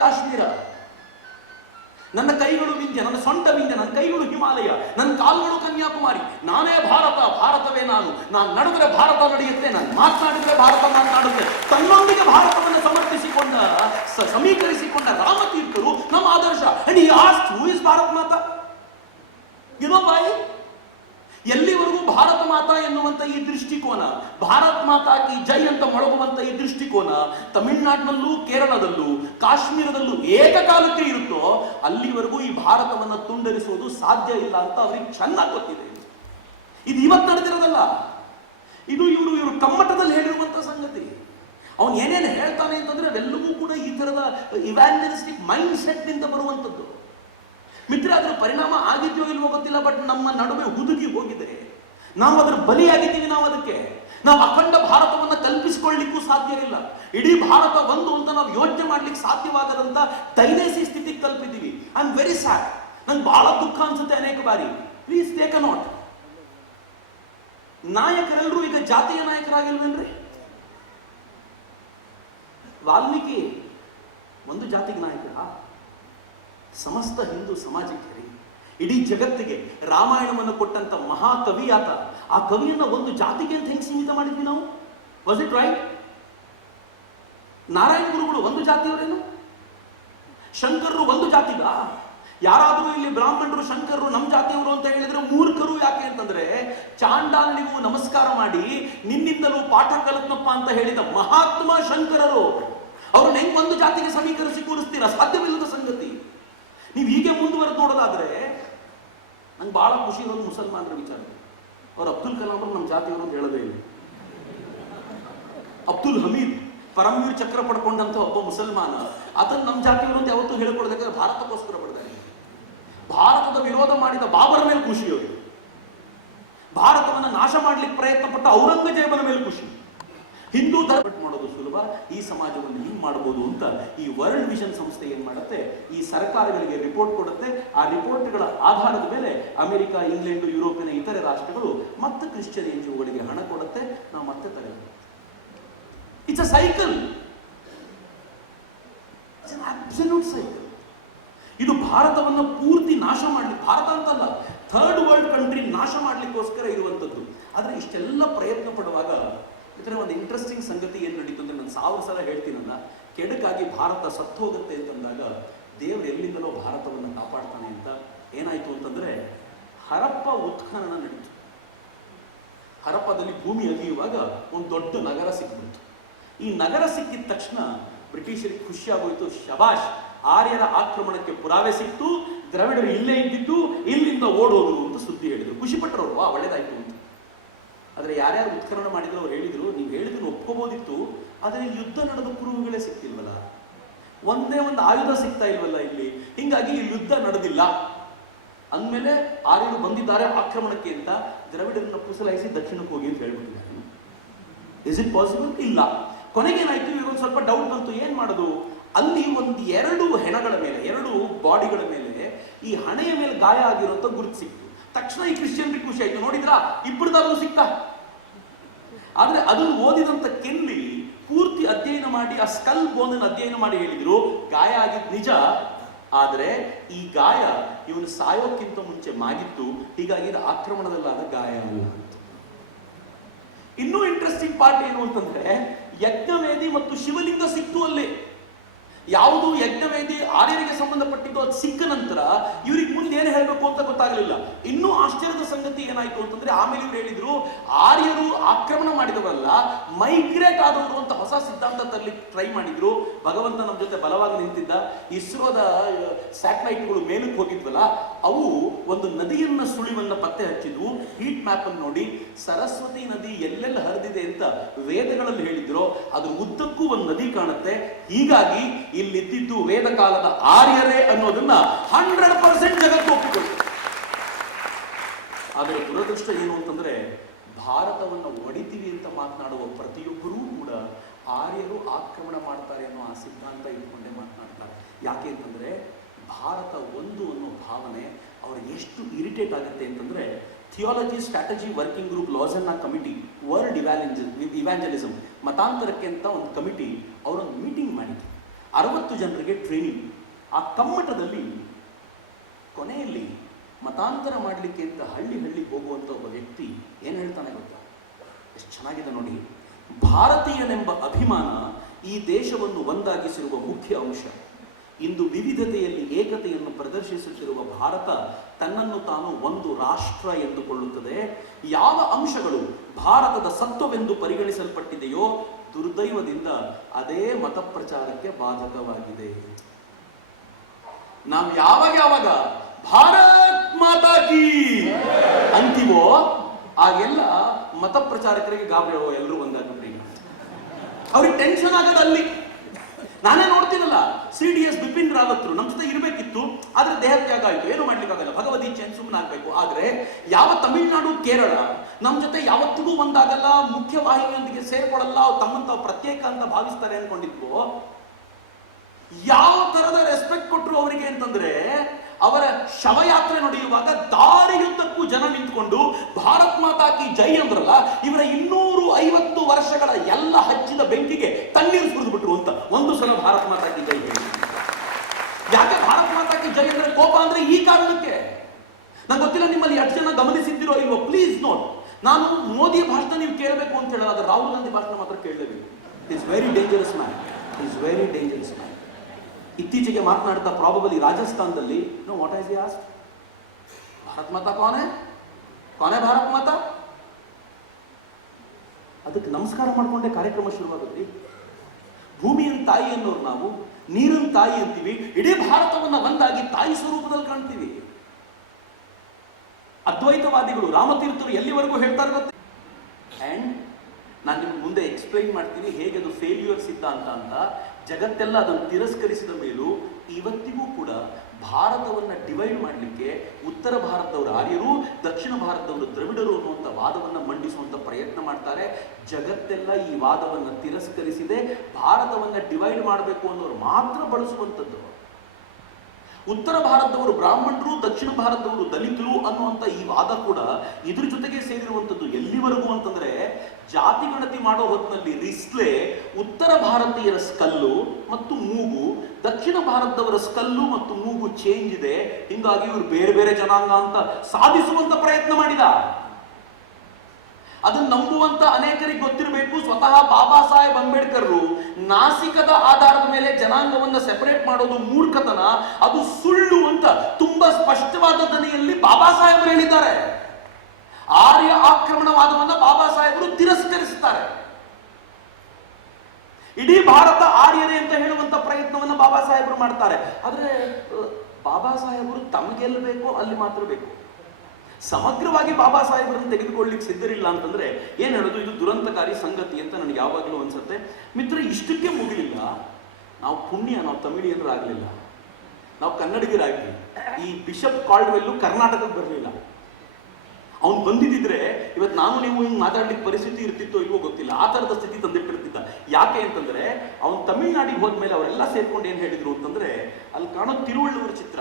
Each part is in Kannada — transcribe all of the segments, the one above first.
ಕಾಶ್ಮೀರ. ನನ್ನ ಕೈಗಳು ವಿಂಧ್ಯ, ನನ್ನ ಸೊಂಟ ವಿಂಧ್ಯ, ನನ್ನ ಕೈಗಳು ಹಿಮಾಲಯ, ನನ್ನ ಕಾಲುಗಳು ಕನ್ಯಾಕುಮಾರಿ. ನಾನೇ ಭಾರತ, ಭಾರತವೇ ನಾನು. ನಾನು ನಡೆದರೆ ಭಾರತ ನಡೆಯುತ್ತೆ, ನಾನು ಮಾತನಾಡಿದರೆ ಭಾರತ ಮಾತನಾಡುತ್ತೆ. ತನ್ನೊಂದಿಗೆ ಭಾರತವನ್ನು ಸಮರ್ಥಿಸಿಕೊಂಡ ಸಮೀಕರಿಸಿಕೊಂಡ ರಾಮತೀರ್ಥರು ನಮ್ಮ ಆದರ್ಶ. ಅಂಡ್ ಈ asked who is Bharat Mata? ಬಾಯಿ? ಎಲ್ಲಿವರೆಗೂ ಭಾರತ ಮಾತಾ ಎನ್ನುವಂತ ಈ ದೃಷ್ಟಿಕೋನ, ಭಾರತ್ ಮಾತಾ ಕಿ ಜೈ ಅಂತ ಮೊಳಗುವಂತ ಈ ದೃಷ್ಟಿಕೋನ ತಮಿಳುನಾಡಿನಲ್ಲೂ, ಕೇರಳದಲ್ಲೂ, ಕಾಶ್ಮೀರದಲ್ಲೂ ಏಕಕಾಲಕ್ಕೆ ಇರುತ್ತೋ ಅಲ್ಲಿವರೆಗೂ ಈ ಭಾರತವನ್ನು ತುಂಡರಿಸುವುದು ಸಾಧ್ಯ ಇಲ್ಲ ಅಂತ ಅವ್ರಿಗೆ ಚೆನ್ನಾಗಿ ಗೊತ್ತಿದೆ. ಇದು ಇವತ್ತು ನಡೆದಿರೋದಲ್ಲ ಇದು ಇವರು ಇವರು ಕಮ್ಮಟದಲ್ಲಿ ಹೇಳಿರುವಂತ ಸಂಗತಿ. ಅವನು ಏನೇನು ಹೇಳ್ತಾನೆ ಅಂತಂದ್ರೆ ಅವೆಲ್ಲವೂ ಕೂಡ ಈ ತರದ ಇವ್ಯಾಂಜಲಿಸ್ಟಿಕ್ ಮೈಂಡ್ ಸೆಟ್ನಿಂದ ಬರುವಂತದ್ದು. ಮಿತ್ರ ಅದರ ಪರಿಣಾಮ ಆಗಿದೆಯೋ ಇಲ್ವೋ ಗೊತ್ತಿಲ್ಲ ಬಟ್ ನಮ್ಮ ನಡುವೆ ಹುದುಗಿ ಹೋಗಿದೆ. ನಾವು ಅದರ ಬಲಿಯಾಗಿದ್ದೀವಿ ನಾವು ಅದಕ್ಕೆ. ನಾವು ಅಖಂಡ ಭಾರತವನ್ನು ಕಲ್ಪಿಸಿಕೊಳ್ಳಿಕ್ಕೂ ಸಾಧ್ಯವಿಲ್ಲ ಇಡೀ ಭಾರತ ಒಂದು ಅಂತ ನಾವು ಯೋಚನೆ ಮಾಡ್ಲಿಕ್ಕೆ ಸಾಧ್ಯವಾಗದಂತ ತೈಲೇಸಿ ಸ್ಥಿತಿಗೆ ತಲುಪಿದ್ದೀವಿ. ಐ ಆಮ್ ವೆರಿ ಸ್ಯಾಡ್ ನಂಗೆ ಬಹಳ ದುಃಖ ಅನ್ಸುತ್ತೆ ಅನೇಕ ಬಾರಿ. ಪ್ಲೀಸ್ ಟೇಕ್ ಅ ನಾಟ್ ನಾಯಕರೆಲ್ಲರೂ ಈಗ ಜಾತಿಯ ನಾಯಕರಾಗಿಲ್ವೇನ್ರಿ? ವಾಲ್ಮೀಕಿ, ಒಂದು ಜಾತಿಗೆ ನಾಯಕ ಸಮಸ್ತ ಹಿಂದೂ ಸಮಾಜಕ್ಕೆ ರೀ ಇಡೀ ಜಗತ್ತಿಗೆ ರಾಮಾಯಣವನ್ನು ಕೊಟ್ಟಂತ ಮಹಾಕವಿ ಆತ. ಆ ಕವಿಯನ್ನ ಒಂದು ಜಾತಿಗೆ ಅಂತ ಹೆಂಗೆ ಸೀಮಿತ ಮಾಡಿದ್ವಿ ನಾವು? ವಾಸ್ ಇಟ್ ರೈಟ್ ನಾರಾಯಣ ಗುರುಗಳು ಒಂದು ಜಾತಿಯವರೇನು? ಶಂಕರರು ಒಂದು ಜಾತಿಗ ಯಾರಾದರೂ ಇಲ್ಲಿ ಬ್ರಾಹ್ಮಣರು, ಶಂಕರರು ನಮ್ಮ ಜಾತಿಯವರು ಅಂತ ಹೇಳಿದ್ರೆ ಮೂರ್ಖರು ಯಾಕೆ ಅಂತಂದ್ರೆ ಚಾಂಡಾಲನಿಗೂ ನಮಸ್ಕಾರ ಮಾಡಿ ನಿನ್ನಿಂದಲೂ ಪಾಠ ಕಲತ್ನಪ್ಪ ಅಂತ ಹೇಳಿದ ಮಹಾತ್ಮ ಶಂಕರರು. ಅವ್ರನ್ನ ಹೆಂಗ್ ಒಂದು ಜಾತಿಗೆ ಸಮೀಕರಿಸಿ ಕೂರಿಸ್ತೀರಾ? ಸಾಧ್ಯವಿಲ್ಲದ ಸಂಗತಿ. ನೀವು ಹೀಗೆ ಮುಂದುವರೆದು ನೋಡೋದಾದ್ರೆ ನಂಗೆ ಬಹಳ ಖುಷಿ ಇರೋದು ಮುಸಲ್ಮಾನರ ವಿಚಾರ. ಅವ್ರು ಅಬ್ದುಲ್ ಕಲಾಂ ಅವರು ನಮ್ಮ ಜಾತಿಯವರು ಅಂತ ಹೇಳೋದೇ ಇಲ್ಲ. ಅಬ್ದುಲ್ ಹಮೀದ್ ಪರಮವೀರ್ ಚಕ್ರ ಪಡ್ಕೊಂಡಂತ ಒಬ್ಬ ಮುಸಲ್ಮಾನ ಅದನ್ನು ನಮ್ಮ ಜಾತಿಯವರು ಅಂತ ಯಾವತ್ತೂ ಹೇಳ್ಕೊಡ್ಬೇಕಾದ್ರೆ ಭಾರತಕ್ಕೋಸ್ಕರ ಪಡ್ತಾರೆ ಭಾರತದ ವಿರೋಧ ಮಾಡಿದ ಬಾಬರ ಮೇಲೆ ಖುಷಿ ಅವರು. ಭಾರತವನ್ನು ನಾಶ ಮಾಡ್ಲಿಕ್ಕೆ ಪ್ರಯತ್ನ ಪಟ್ಟ ಔರಂಗಜೇಬನ ಮೇಲೆ ಖುಷಿ. ಹಿಂದೂ ಧರ್ಮ ಮಾಡೋದು ಸುಲಭ, ಈ ಸಮಾಜವನ್ನು ಹಿಂಗೆ ಮಾಡಬಹುದು ಅಂತ ಈ ವರ್ಲ್ಡ್ ವಿಷನ್ ಸಂಸ್ಥೆ ಏನು ಮಾಡುತ್ತೆ, ಈ ಸರ್ಕಾರಗಳಿಗೆ ರಿಪೋರ್ಟ್ ಕೊಡುತ್ತೆ. ಆ ರಿಪೋರ್ಟ್ಗಳ ಆಧಾರದ ಮೇಲೆ ಅಮೆರಿಕ, ಇಂಗ್ಲೆಂಡ್, ಯುರೋಪಿನ ಇತರೆ ರಾಷ್ಟ್ರಗಳು ಮತ್ತೆ ಕ್ರಿಶ್ಚಿಯನ್ ಎನ್ ಗಳಿಗೆ ಹಣ ಕೊಡುತ್ತೆ. ನಾವು ಮತ್ತೆ ತಲೆ ಇಟ್ಸ್ ಅ ಸೈಕಲ್ ಸೈಕಲ್ ಇದು ಭಾರತವನ್ನು ಪೂರ್ತಿ ನಾಶ ಮಾಡ್ಲಿಕ್ಕೆ ಭಾರತ ಅಂತಲ್ಲ ಥರ್ಡ್ ವರ್ಲ್ಡ್ ಕಂಟ್ರಿ ನಾಶ ಮಾಡ್ಲಿಕ್ಕೋಸ್ಕರ ಇರುವಂಥದ್ದು. ಆದರೆ ಇಷ್ಟೆಲ್ಲ ಪ್ರಯತ್ನ ಪಡುವಾಗ ಇದರ ಒಂದು ಇಂಟ್ರೆಸ್ಟಿಂಗ್ ಸಂಗತಿ ಏನು ನಡೀತು ಅಂದ್ರೆ ನಾನು ಸಾವಿರ ಸಲ ಹೇಳ್ತೀನಲ್ಲ, ಕೆಡಕಾಗಿ ಭಾರತ ಸತ್ತು ಹೋಗುತ್ತೆ ಅಂತಂದಾಗ ದೇವರು ಎಲ್ಲಿಂದಲೋ ಭಾರತವನ್ನು ಕಾಪಾಡ್ತಾನೆ ಅಂತ ಏನಾಯ್ತು ಅಂತಂದ್ರೆ ಹರಪ್ಪ ಉತ್ಖನನ ನಡೀತು. ಹರಪ್ಪದಲ್ಲಿ ಭೂಮಿ ಅಗಿಯುವಾಗ ಒಂದು ದೊಡ್ಡ ನಗರ ಸಿಕ್ಬಿಡ್ತು. ಈ ನಗರ ಸಿಕ್ಕಿದ ತಕ್ಷಣ ಬ್ರಿಟಿಷರಿಗೆ ಖುಷಿಯಾಗೋಯ್ತು, ಶಬಾಷ್, ಆರ್ಯರ ಆಕ್ರಮಣಕ್ಕೆ ಪುರಾವೆ ಸಿಕ್ತು, ದ್ರವಿಡರು ಇಲ್ಲೇ ಇದ್ದಿದ್ದು, ಇಲ್ಲಿಂದ ಓಡೋರು ಅಂತ ಸುದ್ದಿ ಹೇಳಿದ್ರು. ಖುಷಿಪಟ್ಟರು ವಾ ಒಳ್ಳೇದಾಯ್ತು ಅಂತ. ಆದ್ರೆ ಯಾರ್ಯಾರು ಉತ್ಕರಣ ಮಾಡಿದ್ರು ಅವ್ರು ಹೇಳಿದ್ರು, ನೀವು ಹೇಳಿದ್ರು ಒಪ್ಕೋಬೋದಿತ್ತು, ಆದರೆ ಯುದ್ಧ ನಡೆದ ಕುರುಹುಗಳೇ ಸಿಕ್ತಿಲ್ವಲ್ಲ? ಒಂದೇ ಒಂದು ಆಯುಧ ಸಿಗ್ತಾ ಇಲ್ವಲ್ಲ ಇಲ್ಲಿ? ಹಿಂಗಾಗಿ ಈ ಯುದ್ಧ ನಡೆದಿಲ್ಲ. ಅಂದಮೇಲೆ ಆರ್ಯರು ಬಂದಿದ್ದಾರೆ ಆಕ್ರಮಣಕ್ಕೆ ಅಂತ ದ್ರವಿಡರನ್ನ ಪುಸಲಾಯಿಸಿ ದಕ್ಷಿಣಕ್ಕೆ ಹೋಗಿ ಅಂತ ಹೇಳ್ಬಿಟ್ಟಿದ್ದಾರೆ ಇಸ್ ಇಟ್ ಪಾಸಿಬಲ್ ಇಲ್ಲ. ಕೊನೆಗೇನಾಯ್ತು ಇವಾಗ ಸ್ವಲ್ಪ ಡೌಟ್ ಬಂತು. ಏನು ಮಾಡೋದು? ಅಲ್ಲಿ ಒಂದು ಎರಡು ಹೆಣಗಳ ಮೇಲೆ, ಎರಡು ಬಾಡಿಗಳ ಮೇಲೆ ಈ ಹಣೆಯ ಮೇಲೆ ಗಾಯ ಆಗಿರುವಂತ ಗುರುತು ಸಿಕ್ತು. ತಕ್ಷಣ ಈ ಕ್ರಿಶ್ಚಿಯನ್ರಿಗೆ ಖುಷಿ ಆಯ್ತು. ನೋಡಿದ್ರಾ? ಇಬ್ಬರದಾದ್ರೂ ಸಿಕ್ತಾ? ಆದ್ರೆ ಅದನ್ನು ಓದಿದಂತ ಕೆನ್ಲಿ ಪೂರ್ತಿ ಅಧ್ಯಯನ ಮಾಡಿ, ಆ ಸ್ಕಲ್ ಬೋನ್ ಅಧ್ಯಯನ ಮಾಡಿ ಹೇಳಿದ್ರು, ಗಾಯ ಆಗಿದ್ ನಿಜ ಆದರೆ ಈ ಗಾಯ ಇವನು ಸಾಯೋಕ್ಕಿಂತ ಮುಂಚೆ ಮಾಗಿತ್ತು ಹೀಗಾಗಿ ಇದು ಆಕ್ರಮಣದಲ್ಲಾದ ಗಾಯ. ಇನ್ನೂ ಇಂಟ್ರೆಸ್ಟಿಂಗ್ ಪಾರ್ಟ್ ಏನು ಅಂತಂದ್ರೆ, ಯಜ್ಞವೇದಿ ಮತ್ತು ಶಿವಲಿಂಗ ಸಿಕ್ತು ಅಲ್ಲಿ ಯಾವುದು ಯಜ್ಞವೇದಿ ಆರ್ಯರಿಗೆ ಸಂಬಂಧಪಟ್ಟಿದ್ದು ಅದು ಸಿಕ್ಕ ನಂತರ ಇವ್ರಿಗೆ ಮುಂದೆ ಏನು ಹೇಳಬೇಕು ಅಂತ ಗೊತ್ತಾಗಲಿಲ್ಲ. ಇನ್ನೂ ಆಶ್ಚರ್ಯದ ಸಂಗತಿ ಏನಾಯ್ತು ಅಂತಂದ್ರೆ ಆಮೇಲೆ ಇವ್ರು ಹೇಳಿದ್ರು, ಆರ್ಯರು ಆಕ್ರಮಣ ಮಾಡಿದವರಲ್ಲ, ಮೈಗ್ರೇಟ್ ಆದವರು ಅಂತ ಹೊಸ ಸಿದ್ಧಾಂತ ತರಲಿ ಟ್ರೈ ಮಾಡಿದ್ರು. ಭಗವಂತ ನಮ್ಮ ಜೊತೆ ಬಲವಾಗಿ ನಿಂತಿದ್ದ. ಇಸ್ರೋದ ಸ್ಯಾಟಲೈಟ್ಗಳು ಮೇಲಕ್ಕೆ ಹೋಗಿದ್ವಲ್ಲ, ಅವು ಒಂದು ನದಿಯನ್ನ ಸುಳಿವನ್ನ ಪತ್ತೆ ಹಚ್ಚಿದ್ವು. ಹೀಟ್ ಮ್ಯಾಪ್ ಅನ್ನು ನೋಡಿ, ಸರಸ್ವತಿ ನದಿ ಎಲ್ಲೆಲ್ಲಿ ಹರಿದಿದೆ ಅಂತ ವೇದಗಳಲ್ಲಿ ಹೇಳಿದ್ರು. ಅದ್ರ ಉದ್ದಕ್ಕೂ ಒಂದು ನದಿ ಕಾಣುತ್ತೆ. ಹೀಗಾಗಿ ಇಲ್ಲಿದ್ದಿದ್ದು ವೇದ ಕಾಲದ ಆರ್ಯರೇ ಅನ್ನೋದನ್ನ ಹಂಡ್ರೆಡ್ ಪರ್ಸೆಂಟ್ ಜಗತ್ತು ಒಪ್ಪಿಕೊಳ್ಳಿ ಆದರೆ ದುರದೃಷ್ಟ ಏನು ಅಂತಂದ್ರೆ ಭಾರತವನ್ನ ಒಡಿತೀವಿ ಅಂತ ಮಾತನಾಡುವ ಪ್ರತಿಯೊಬ್ಬರೂ ಕೂಡ ಆರ್ಯರು ಆಕ್ರಮಣ ಮಾಡ್ತಾರೆ ಅನ್ನೋ ಆ ಸಿದ್ಧಾಂತ ಇಟ್ಕೊಂಡೇ ಮಾತನಾಡ್ತಾರೆ. ಯಾಕೆ ಅಂತಂದ್ರೆ ಭಾರತ ಒಂದು ಅನ್ನೋ ಭಾವನೆ ಅವ್ರಿಗೆ ಎಷ್ಟು ಇರಿಟೇಟ್ ಆಗುತ್ತೆ ಅಂತಂದ್ರೆ ಥಿಯಾಲಜಿ ಸ್ಟ್ರಾಟಜಿ ವರ್ಕಿಂಗ್ ಗ್ರೂಪ್ ಲಾಸನ್ನ ಕಮಿಟಿ ವರ್ಲ್ಡ್ ಇವ್ಯಾಲಿಂಜ ಮತಾಂತರಕ್ಕೆ ಅಂತ ಒಂದು ಕಮಿಟಿ ಅವರೊಂದು ಮೀಟಿಂಗ್ ಮಾಡಿದ್ರು. ಅರವತ್ತು ಜನರಿಗೆ ಟ್ರೈನಿಂಗ್ ಆ ಕಮ್ಮಟದಲ್ಲಿ ಕೊನೆಯಲ್ಲಿ ಮತಾಂತರ ಮಾಡಲಿಕ್ಕೆ ಅಂತ ಹಳ್ಳಿ ಹಳ್ಳಿ ಹೋಗುವಂಥ ಒಬ್ಬ ವ್ಯಕ್ತಿ ಏನು ಹೇಳ್ತಾನೆ ಗೊತ್ತಾ? ಎಷ್ಟು ಚೆನ್ನಾಗಿದೆ ನೋಡಿ. ಭಾರತೀಯನೆಂಬ ಅಭಿಮಾನ ಈ ದೇಶವನ್ನು ಒಂದಾಗಿಸಿರುವ ಮುಖ್ಯ ಅಂಶ. ಇಂದು ವಿವಿಧತೆಯಲ್ಲಿ ಏಕತೆಯನ್ನು ಪ್ರದರ್ಶಿಸುತ್ತಿರುವ ಭಾರತ ತನ್ನನ್ನು ತಾನು ಒಂದು ರಾಷ್ಟ್ರ ಎಂದುಕೊಳ್ಳುತ್ತದೆ. ಯಾವ ಅಂಶಗಳು ಭಾರತದ ಸತ್ವವೆಂದು ಪರಿಗಣಿಸಲ್ಪಟ್ಟಿದೆಯೋ ದುರ್ದೈವದಿಂದ ಅದೇ ಮತ ಪ್ರಚಾರಕ್ಕೆ ಬಾಧಕವಾಗಿದೆ. ನಾವು ಯಾವಾಗ ಯಾವಾಗ ಭಾರತ್ ಮಾತಾ ಕಿ ಅಂತೀವೋ ಆಗೆಲ್ಲ ಮತ ಪ್ರಚಾರಕರಿಗೆ ಗಾಬರಿ ಎಲ್ಲರೂ ಒಂದಾಗ್ಬಿಟ್ರಿ. ಅವ್ರಿಗೆ ಟೆನ್ಷನ್ ಆಗದ ಅಲ್ಲಿ. ನಾನೇ ನೋಡ್ತೀನಲ್ಲ. ಸಿ ಡಿ ಎಸ್ ಬಿಪಿನ್ ರಾವತ್ರು ನಮ್ಮ ಜೊತೆ ಇರಬೇಕಿತ್ತು, ಆದ್ರೆ ದೇಹ ತ್ಯಾಗ ಆಯ್ತು. ಏನು ಮಾಡ್ಲಿಕ್ಕಾಗಲ್ಲ. ಭಗವದೀಚೆ ಸುಮ್ಮನೆ ಆಗ್ಬೇಕು. ಆದ್ರೆ ಯಾವ ತಮಿಳುನಾಡು, ಕೇರಳ ನಮ್ಮ ಜೊತೆ ಯಾವತ್ತಿಗೂ ಒಂದಾಗಲ್ಲ ಮುಖ್ಯ ವಾಹಿನಿಯೊಂದಿಗೆ ತಮ್ಮಂತ ತಮ್ಮನ್ನು ತಾವು ಪ್ರತ್ಯೇಕ ಅಂತ ಭಾವಿಸ್ತಾರೆ ಅನ್ಕೊಂಡಿದ್ವು, ಯಾವ ತರದ ರೆಸ್ಪೆಕ್ಟ್ ಕೊಟ್ಟರು ಅವರಿಗೆ ಅಂತಂದ್ರೆ ಅವರ ಶವಯಾತ್ರೆ ನಡೆಯುವಾಗ ದಾರಿಯುದ್ದಕ್ಕೂ ಜನ ನಿಂತ್ಕೊಂಡು ಭಾರತ್ ಮಾತಾ ಕಿ ಜೈ ಅಂದ್ರಲ್ಲ, ಇವರ ಇನ್ನೂರು ಐವತ್ತು ವರ್ಷಗಳ ಎಲ್ಲ ಹಚ್ಚಿದ ಬೆಂಕಿಗೆ ತಣ್ಣೀರು ಸುರಿದು ಬಿಟ್ರು ಅಂತ ಒಂದು ಸಲ ಭಾರತ್ ಮಾತಾ ಕಿ ಜೈ ಯಾಕೆ ಭಾರತ್ ಮಾತಾ ಕಿ ಜೈ ಅಂದ್ರೆ ಕೋಪ ಅಂದ್ರೆ ಈ ಕಾರಣಕ್ಕೆ? ನಂಗೆ ಗೊತ್ತಿಲ್ಲ ನಿಮ್ಮಲ್ಲಿ ಎಷ್ಟು ಜನ ಗಮನಿಸಿದ್ದೀರೋ ಇಲ್ವೋ ಪ್ಲೀಸ್ ನೋಟ್ ನಾನು ಮೋದಿ ಭಾಷಣ ನೀವು ಕೇಳಬೇಕು ಅಂತ ಹೇಳಲ್ಲ ರಾಹುಲ್ ಗಾಂಧಿ ಭಾಷಣ ಮಾತ್ರ ಕೇಳಲೇಬೇಕು. It's very dangerous man is very dangerous man ಇತ್ತೀಚೆಗೆ ಮಾತನಾಡ್ತಾ ಪ್ರಾಬಬಲಿ ರಾಜಸ್ಥಾನದಲ್ಲಿ ನೋ ವಾಟ್ ಐಸ್ ಆಸ್ ಭಾರತ್ ಮಾತಾ ಕೋನೆ? ಕೋನೆ ಭಾರತ್ ಮಾತಾ? ಅದಕ್ಕೆ ನಮಸ್ಕಾರ ಮಾಡ್ಕೊಂಡೆ ಕಾರ್ಯಕ್ರಮ ಶುರುವಾಗುತ್ತೆ. ಭೂಮಿಯನ್ ತಾಯಿ ಅನ್ನೋರು ನಾವು, ನೀರಿನ ತಾಯಿ ಅಂತೀವಿ, ಇಡೀ ಭಾರತವನ್ನ ಒಂದಾಗಿ ತಾಯಿ ಸ್ವರೂಪದಲ್ಲಿ ಕಾಣ್ತೀವಿ. ಅದ್ವೈತವಾದಿಗಳು, ರಾಮತೀರ್ಥರು ಎಲ್ಲಿವರೆಗೂ ಹೇಳ್ತಾರೆ ಗೊತ್ತೆ? ಅಂಡ್ ನಾನು ನಿಮ್ಗೆ ಮುಂದೆ ಎಕ್ಸ್ಪ್ಲೈನ್ ಮಾಡ್ತೀನಿ ಹೇಗೆ ಅದು ಫೇಲ್ಯೂರ್ ಸಿದ್ಧಾಂತ ಅಂತ. ಜಗತ್ತೆಲ್ಲ ಅದನ್ನು ತಿರಸ್ಕರಿಸಿದ ಮೇಲೂ ಇವತ್ತಿಗೂ ಕೂಡ ಭಾರತವನ್ನು ಡಿವೈಡ್ ಮಾಡಲಿಕ್ಕೆ ಉತ್ತರ ಭಾರತದವರು ಆರ್ಯರು, ದಕ್ಷಿಣ ಭಾರತದವರು ದ್ರವಿಡರು ಅನ್ನುವಂಥ ವಾದವನ್ನು ಮಂಡಿಸುವಂಥ ಪ್ರಯತ್ನ ಮಾಡ್ತಾರೆ. ಜಗತ್ತೆಲ್ಲ ಈ ವಾದವನ್ನು ತಿರಸ್ಕರಿಸಿದೆ. ಭಾರತವನ್ನು ಡಿವೈಡ್ ಮಾಡಬೇಕು ಅನ್ನೋರು ಮಾತ್ರ ಬಳಸುವಂಥದ್ದು. ಉತ್ತರ ಭಾರತದವರು ಬ್ರಾಹ್ಮಣರು, ದಕ್ಷಿಣ ಭಾರತದವರು ದಲಿತರು ಅನ್ನುವಂಥ ಈ ವಾದ ಕೂಡ ಇದ್ರ ಜೊತೆಗೆ ಸೇರಿರುವಂಥದ್ದು ಎಲ್ಲಿವರೆಗೂ ಅಂತಂದ್ರೆ ಜಾತಿ ಗಣತಿ ಮಾಡೋ ಹೊತ್ತಿನಲ್ಲಿ ರಿಸ್ಲೆ ಉತ್ತರ ಭಾರತೀಯರ ಸ್ಕಲ್ಲು ಮತ್ತು ಮೂಗು, ದಕ್ಷಿಣ ಭಾರತದವರ ಸ್ಕಲ್ಲು ಮತ್ತು ಮೂಗು ಚೇಂಜ್ ಇದೆ. ಹಿಂಗಾಗಿ ಇವರು ಬೇರೆ ಬೇರೆ ಜನಾಂಗ ಅಂತ ಸಾಧಿಸುವಂತ ಪ್ರಯತ್ನ ಮಾಡಿದ. ಅದನ್ನ ನಂಬುವಂತ ಅನೇಕರಿಗೆ ಗೊತ್ತಿರಬೇಕು. ಸ್ವತಃ ಬಾಬಾ ಸಾಹೇಬ್ ಅಂಬೇಡ್ಕರ್ ನಾಸಿಕದ ಆಧಾರದ ಮೇಲೆ ಜನಾಂಗವನ್ನ ಸೆಪರೇಟ್ ಮಾಡೋದು ಮೂರ್ಖತನ, ಅದು ಸುಳ್ಳು ಅಂತ ತುಂಬಾ ಸ್ಪಷ್ಟವಾದ ದನಿಯಲ್ಲಿ ಬಾಬಾ ಸಾಹೇಬರು ಹೇಳಿದ್ದಾರೆ. ಆರ್ಯ ಆಕ್ರಮಣವಾದವನ್ನ ಬಾಬಾ ಸಾಹೇಬರು ತಿರಸ್ಕರಿಸುತ್ತಾರೆ ಇಡೀ ಭಾರತ ಆರ್ಯರೇ ಅಂತ ಹೇಳುವಂತ ಪ್ರಯತ್ನವನ್ನ ಬಾಬಾ ಸಾಹೇಬರು ಮಾಡ್ತಾರೆ. ಆದ್ರೆ ಬಾಬಾ ಸಾಹೇಬರು ತಮಗೆಲ್ಲಿ ಬೇಕೋ ಅಲ್ಲಿ ಮಾತ್ರ ಬೇಕು. ಸಮಗ್ರವಾಗಿ ಬಾಬಾ ಸಾಹೇಬರನ್ನು ತೆಗೆದುಕೊಳ್ಳಿಕ್ಕೆ ಸಿದ್ಧರಿಲ್ಲ ಅಂತಂದ್ರೆ ಏನ್ ಹೇಳೋದು? ಇದು ದುರಂತಕಾರಿ ಸಂಗತಿ ಅಂತ ನನಗೆ ಯಾವಾಗಲೂ ಅನ್ಸುತ್ತೆ. ಮಿತ್ರ, ಇಷ್ಟಕ್ಕೆ ಮುಗಿಲಿಲ್ಲ. ನಾವು ಪುಣ್ಯ, ನಾವು ತಮಿಳಿಯನರಾಗಲಿಲ್ಲ ನಾವು ಕನ್ನಡಿಗರಾಗಲಿ. ಈ ಬಿಷಪ್ ಕಾಲ್ಡ್ವೆಲ್ಲು ಕರ್ನಾಟಕಕ್ಕೆ ಬರಲಿಲ್ಲ. ಅವ್ನು ಬಂದಿದ್ದಿದ್ರೆ ಇವತ್ತು ನಾನು ನೀವು ಹಿಂಗೆ ಮಾತಾಡ್ಲಿಕ್ಕೆ ಪರಿಸ್ಥಿತಿ ಇರ್ತಿತ್ತೋ ಇಲ್ವೋ ಗೊತ್ತಿಲ್ಲ. ಆ ಥರದ ಸ್ಥಿತಿ ತಂದಿಟ್ಟಿರ್ತಿದ್ದ ಯಾಕೆ ಅಂತಂದ್ರೆ ಅವ್ನು ತಮಿಳ್ನಾಡಿಗೆ ಹೋದ್ಮೇಲೆ ಅವರೆಲ್ಲ ಸೇರ್ಕೊಂಡು ಏನು ಹೇಳಿದ್ರು ಅಂತಂದ್ರೆ ಅಲ್ಲಿ ಕಾಣೋ ತಿರುವಳ್ಳುವರ ಚಿತ್ರ.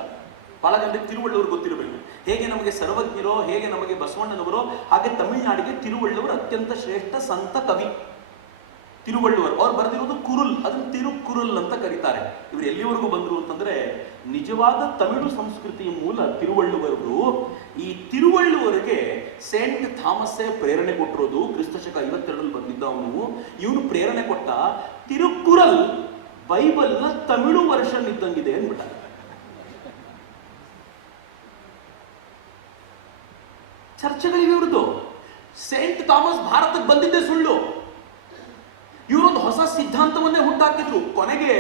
ಬಹಳ ಜನರಿಗೆ ತಿರುವಳ್ಳುವರು ಗೊತ್ತಿರಬೇಕು. ಹೇಗೆ ನಮಗೆ ಸರ್ವಜ್ಞರೋ, ಹೇಗೆ ನಮಗೆ ಬಸವಣ್ಣನವರೋ, ಹಾಗೆ ತಮಿಳ್ನಾಡಿಗೆ ತಿರುವಳ್ಳುವರು ಅತ್ಯಂತ ಶ್ರೇಷ್ಠ ಸಂತ ಕವಿ. ತಿರುವಳ್ಳುವರು. ಅವ್ರು ಬರೆದಿರೋದು ಕುರುಲ್. ಅದನ್ನ ತಿರುಕುರುಲ್ ಅಂತ ಕರೀತಾರೆ. ಇವರು ಎಲ್ಲಿವರೆಗೂ ಬಂದರು ಅಂತಂದ್ರೆ ನಿಜವಾದ ತಮಿಳು ಸಂಸ್ಕೃತಿಯ ಮೂಲ ತಿರುವಳ್ಳುವರು ಈ ತಿರುವಳ್ಳುವರಿಗೆ ಸೇಂಟ್ ಥಾಮಸ್ಸೇ ಪ್ರೇರಣೆ ಕೊಟ್ಟಿರೋದು. ಕ್ರಿಸ್ತಶಕ ಐವತ್ತೆರಡರಲ್ಲಿ ಬಂದಿದ್ದ ಅವನು. ಇವನು ಪ್ರೇರಣೆ ಕೊಟ್ಟ ತಿರುಕುರಲ್ ಬೈಬಲ್ನ ತಮಿಳು ವರ್ಷನ್ ಇದ್ದಂಗಿದೆ ಅಂದ್ಬಿಟ್ಟ. ಚರ್ಚೆಗಳಿಗೆ ಇವ್ರದ್ದು. ಸೇಂಟ್ ಥಾಮಸ್ ಭಾರತಕ್ಕೆ ಬಂದಿದ್ದೆ ಸುಳ್ಳು. ಸಿದ್ಧಾಂತವನ್ನೇ ಹುಟ್ಟಾಕಿದ್ರು ಕೊನೆಗೆ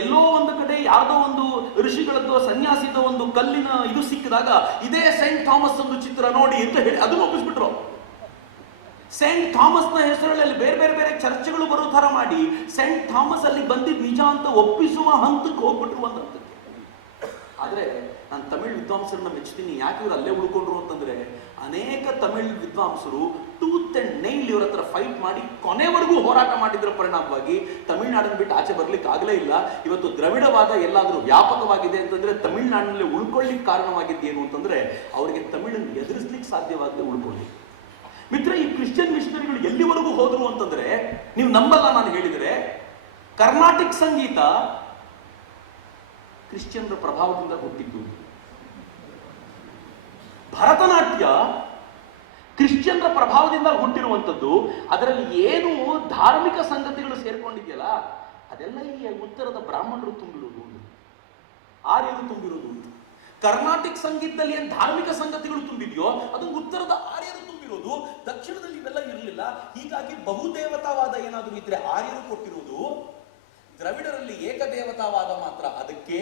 ಎಲ್ಲೋ ಒಂದು ಕಡೆ ಯಾರ್ದೋ ಒಂದು ಋಷಿಗಳದ್ದು ಸನ್ಯಾಸಿದ ಒಂದು ಕಲ್ಲಿನ ಇದು ಸಿಕ್ಕಿದಾಗ ಇದೇ ಸೈಂಟ್ ಥಾಮಸ್ ಒಂದು ಚಿತ್ರ ನೋಡಿ ಅಂತ ಹೇಳಿ ಅದನ್ನು ಒಪ್ಪಿಸ್ಬಿಟ್ರು. ಸೇಂಟ್ ಥಾಮಸ್ನ ಹೆಸರಲ್ಲಿ ಬೇರೆ ಬೇರೆ ಬೇರೆ ಚರ್ಚೆಗಳು ಬರೋ ಥರ ಮಾಡಿ ಸೇಂಟ್ ಥಾಮಸ್ ಅಲ್ಲಿ ಬಂದಿದ್ದ ನಿಜ ಅಂತ ಒಪ್ಪಿಸುವ ಹಂತಕ್ಕೆ ಹೋಗ್ಬಿಟ್ರು ಅಂತ. ಆದ್ರೆ ನಾನು ತಮಿಳ್ ವಿದ್ವಾಂಸರನ್ನ ಮೆಚ್ಚುತ್ತೀನಿ ಯಾಕೆ ಇವರು ಅಲ್ಲೇ ಉಳ್ಕೊಂಡ್ರು ಅಂತಂದ್ರೆ, ಅನೇಕ ತಮಿಳ್ ವಿದ್ವಾಂಸರು ಟೂತ್ ಅಂಡ್ ನೈಲ್ ಇವ್ರ ಹತ್ರ ಫೈಟ್ ಮಾಡಿ ಕೊನೆವರೆಗೂ ಹೋರಾಟ ಮಾಡಿದ್ರ ಪರಿಣಾಮವಾಗಿ ತಮಿಳ್ನಾಡನ್ನು ಬಿಟ್ಟು ಆಚೆ ಬರ್ಲಿಕ್ಕೆ ಆಗಲೇ ಇಲ್ಲ. ಇವತ್ತು ದ್ರವಿಡವಾದ ಎಲ್ಲಾದ್ರೂ ವ್ಯಾಪಕವಾಗಿದೆ ಅಂತಂದ್ರೆ ತಮಿಳ್ನಾಡಿನಲ್ಲಿ ಉಳ್ಕೊಳ್ಳಿಕ್ಕೆ ಕಾರಣವಾಗಿದ್ದೇನು ಅಂತಂದ್ರೆ ಅವರಿಗೆ ತಮಿಳನ್ನು ಎದುರಿಸ್ಲಿಕ್ಕೆ ಸಾಧ್ಯವಾಗದೆ ಉಳ್ಕೊಳ್ಳಿ. ಮಿತ್ರ, ಈ ಕ್ರಿಶ್ಚಿಯನ್ ಮಿಷನರಿಗಳು ಎಲ್ಲಿವರೆಗೂ ಹೋದ್ರು ಅಂತಂದ್ರೆ, ನೀವು ನಂಬಲ್ಲ ನಾನು ಹೇಳಿದ್ರೆ, ಕರ್ನಾಟಕ ಸಂಗೀತ ಕ್ರಿಶ್ಚಿಯನ್ರ ಪ್ರಭಾವದಿಂದ ಹುಟ್ಟಿದ್ದು. ಭರತನಾಟ್ಯ ಕ್ರಿಶ್ಚಿಯನ್ರ ಪ್ರಭಾವದಿಂದ ಹುಟ್ಟಿರುವಂಥದ್ದು. ಅದರಲ್ಲಿ ಏನು ಧಾರ್ಮಿಕ ಸಂಗತಿಗಳು ಸೇರ್ಕೊಂಡಿದೆಯಲ್ಲ, ಅದೆಲ್ಲ ಈ ಉತ್ತರದ ಬ್ರಾಹ್ಮಣರು ತುಂಬಿರುವುದು. ಆರ್ಯರು ತುಂಬಿರುವುದು. ಕರ್ನಾಟಕ ಸಂಗೀತದಲ್ಲಿ ಏನು ಧಾರ್ಮಿಕ ಸಂಗತಿಗಳು ತುಂಬಿದೆಯೋ, ಅದು ಉತ್ತರದ ಆರ್ಯರು ತುಂಬಿರೋದು. ದಕ್ಷಿಣದಲ್ಲಿ ಇವೆಲ್ಲ ಇರಲಿಲ್ಲ. ಹೀಗಾಗಿ ಬಹುದೇವತಾವಾದ ಏನಾದರೂ ಇದ್ರೆ ಆರ್ಯರು ಕೊಟ್ಟಿರುವುದು ದ್ರವಿಡರಲ್ಲಿ ಏಕದೇವತಾವಾದ ಮಾತ್ರ. ಅದಕ್ಕೆ